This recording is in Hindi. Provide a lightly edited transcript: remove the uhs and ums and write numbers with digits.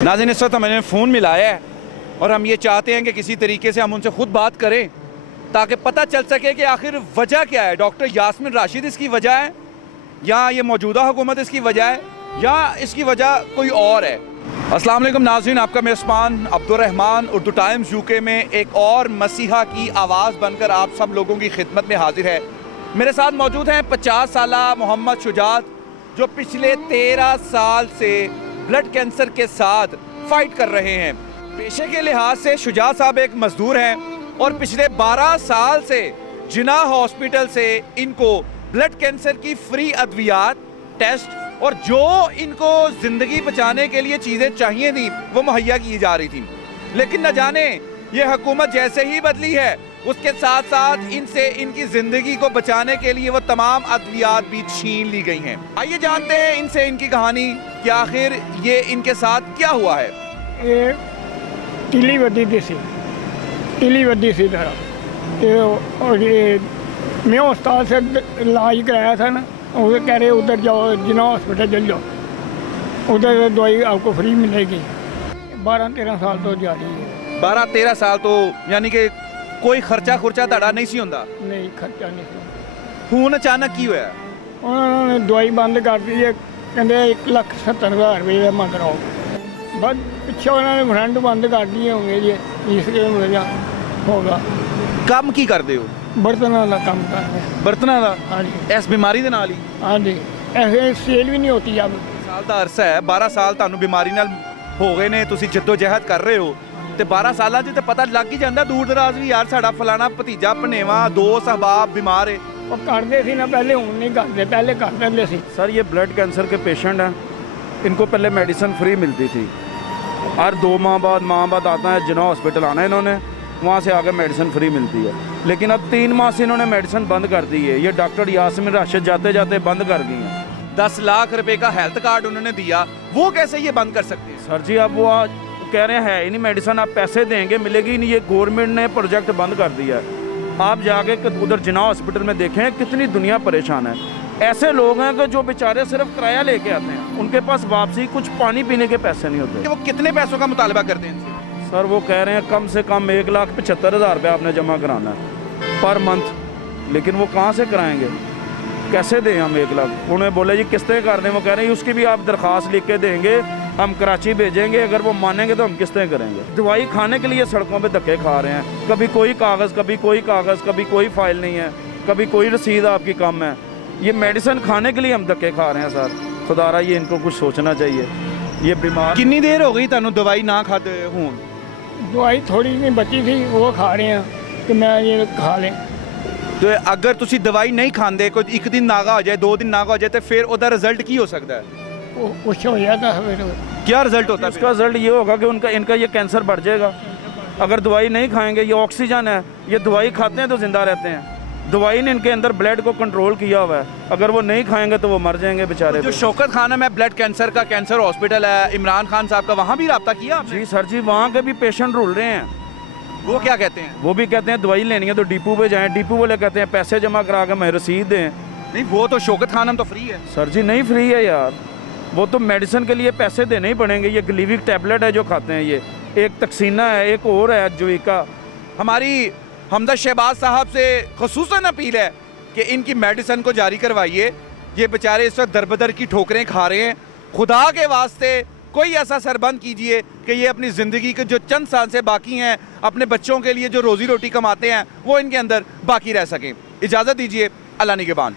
नाज़रीन, इस वक्त हमें फ़ोन मिलाया है और हम ये चाहते हैं कि किसी तरीके से हम उनसे ख़ुद बात करें ताकि पता चल सके कि आखिर वजह क्या है। डॉक्टर यास्मीन राशिद इसकी वजह है या ये मौजूदा हुकूमत इसकी वजह है या इसकी वजह कोई और है। अस्सलाम वालेकुम नाज़रीन, आपका मेज़बान अब्दुर्रहमान उर्दू टाइम्स यूके में एक और मसीहा की आवाज़ बनकर आप सब लोगों की खिदमत में हाजिर है। मेरे साथ मौजूद हैं 50 साला मोहम्मद शुजात, जो पिछले 13 साल से ब्लड कैंसर के साथ फाइट कर रहे हैं। पेशे के लिहाज से शुजात साहब एक मजदूर हैं और पिछले 12 साल से जिन्ना हॉस्पिटल से इनको ब्लड कैंसर की फ्री अद्वियात, टेस्ट और जो इनको ज़िंदगी बचाने के लिए चीज़ें चाहिए थी वो मुहैया की जा रही थी। लेकिन न जाने ये हुकूमत जैसे ही बदली है उसके साथ साथ इनसे इनकी ज़िंदगी को बचाने के लिए वो तमाम अद्वियात भी छीन ली गई हैं। आइए जानते हैं इनसे इनकी कहानी कि आखिर ये इनके साथ क्या हुआ है। ये तिली वड्डी थी मेरा और ये मैं उस्ताद से इलाज कराया था ना, वो कह रहे उधर जाओ, जिन्ना हॉस्पिटल चल जाओ, उधर दवाई आपको फ्री मिलेगी। 12-13 साल तो जा रही है। 12-13 साल तो यानी कि कोई खर्चा खुर्चा ਤੁਹਾਡਾ नहीं सी ਹੁੰਦਾ? नहीं, खर्चा नहीं सी। खून अचानक की होया? उन्होंने दवाई बंद कर दी है, कहते 1,70,000 रुपये मंग रहा हो। बस पिछले उन्होंने फ्रंट बंद कर दिए होंगे जी, इसलिए मेरा होगा। ਕੰਮ ਕੀ ਕਰਦੇ ਹੋ? बर्तनों का काम करते हैं। ਬਰਤਨਾਂ ਦਾ? हाँ जी, ਇਸ ਬਿਮਾਰੀ ਦੇ ਨਾਲ ਹੀ? हाँ जी, ऐसे सेल भी नहीं होती अब। ਸਾਲ ਦਾ ਅਰਸਾ ਹੈ, 12 ਸਾਲ ਤੁਹਾਨੂੰ ਬਿਮਾਰੀ ਨਾਲ ਹੋ ਗਏ ਨੇ, ਤੁਸੀਂ ਜਹਿਦ ਕਰ ਰਹੇ ਹੋ ਤੇ 12 ਸਾਲਾਂ 'ਚ ਤੇ ਪਤਾ ਲੱਗ ਹੀ ਜਾਂਦਾ ਦੂਰ ਦਰਾਜ਼ ਵੀ, ਯਾਰ ਸਾਡਾ ਫਲਾਣਾ ਭਤੀਜਾ ਭਨੇਵਾ ਦੋਸਤ ਅਹਬਾਬ ਬਿਮਾਰ ਹੈ। वो करते थे ना पहले, हूँ नहीं करते, पहले कर देते थे। सर ये ब्लड कैंसर के पेशेंट हैं, इनको पहले मेडिसिन फ्री मिलती थी। हर 2 माह बाद आता है जिन्ना हॉस्पिटल आना है, इन्होंने वहाँ से आकर मेडिसिन फ्री मिलती है। लेकिन अब 3 माह से इन्होंने मेडिसिन बंद कर दी है। ये डॉक्टर यास्मीन राशिद जाते जाते बंद कर गई हैं। 10 लाख रुपए का हेल्थ कार्ड उन्होंने दिया, वो कैसे ये बंद कर सकते हैं? सर जी अब वो कह रहे हैं ही नहीं मेडिसिन, आप पैसे देंगे मिलेगी नहीं। ये गवर्नमेंट ने प्रोजेक्ट बंद कर दिया है। आप जाके उधर जिन्ना हॉस्पिटल में देखें कितनी दुनिया परेशान है। ऐसे लोग हैं कि जो बेचारे सिर्फ किराया लेके आते हैं, उनके पास वापसी कुछ पानी पीने के पैसे नहीं होते। वो कितने पैसों का मुतालबा करते हैं इनसे? सर वो कह रहे हैं कम से कम 1,75,000 रुपये आपने जमा कराना है पर मंथ। लेकिन वो कहाँ से कराएंगे, कैसे दें हम 1 लाख? उन्हें बोले जी किस्तें कर दें, वो कह रहे हैं उसकी भी आप दरख्वास्त लिख के देंगे, हम कराची भेजेंगे, अगर वो मानेंगे तो हम किस्तें करेंगे। दवाई खाने के लिए सड़कों पे धक्के खा रहे हैं, कभी कोई कागज़ कभी कोई फाइल नहीं है, कभी कोई रसीद आपकी कम है। ये मेडिसिन खाने के लिए हम धक्के खा रहे हैं। सर खुदारा ये इनको कुछ सोचना चाहिए। ये बीमार कितनी देर हो गई ਤੁਹਾਨੂੰ दवाई ना खाते हूँ? दवाई थोड़ी नहीं बची थी, वो खा रहे हैं कि मैं ये खा लें। तो अगर ਤੁਸੀਂ दवाई नहीं खाते, कोई एक दिन नागा हो जाए, 2 दिन नागा हो जाए, तो फिर ਉਹਦਾ रिजल्ट की हो सकता है? वो कुछ हो जाता है फिर। क्या रिजल्ट होता है? उसका रिजल्ट ये होगा कि इनका ये कैंसर बढ़ जाएगा। अगर दवाई नहीं खाएंगे, ये ऑक्सीजन है, ये दवाई खाते हैं तो ज़िंदा रहते हैं। दवाई ने इनके अंदर ब्लड को कंट्रोल किया हुआ है, अगर वो नहीं खाएंगे तो वो मर जाएंगे बेचारे। जो शौकत खाना में ब्लड कैंसर का कैंसर हॉस्पिटल है, इमरान खान साहब का, वहाँ भी रब्ता किया आपने? जी सर जी, वहाँ के भी पेशेंट रुल रहे हैं। वो क्या कहते हैं? वो भी कहते हैं दवाई लेनी है तो डिपो पे जाएं। डिपो वाले कहते हैं पैसे जमा करा के हमें रसीद दें। नहीं, वो तो शौकत खाना तो फ्री है। सर जी नहीं फ्री है यार, वो तो मेडिसिन के लिए पैसे देने ही पड़ेंगे। ये ग्लीविक टैबलेट है जो खाते हैं, ये एक तक्सीना है, एक और है जुइका। हमारी हमदा शहबाज साहब से खुसूसन अपील है कि इनकी मेडिसिन को जारी करवाइए। ये बेचारे इस वक्त दरबदर की ठोकरें खा रहे हैं। खुदा के वास्ते कोई ऐसा सरबंद कीजिए कि ये अपनी ज़िंदगी के जो चंद साल से बाकी हैं, अपने बच्चों के लिए जो रोज़ी रोटी कमाते हैं, वो इनके अंदर बाकी रह सकें। इजाज़त दीजिए, अल्लाह निगहबान।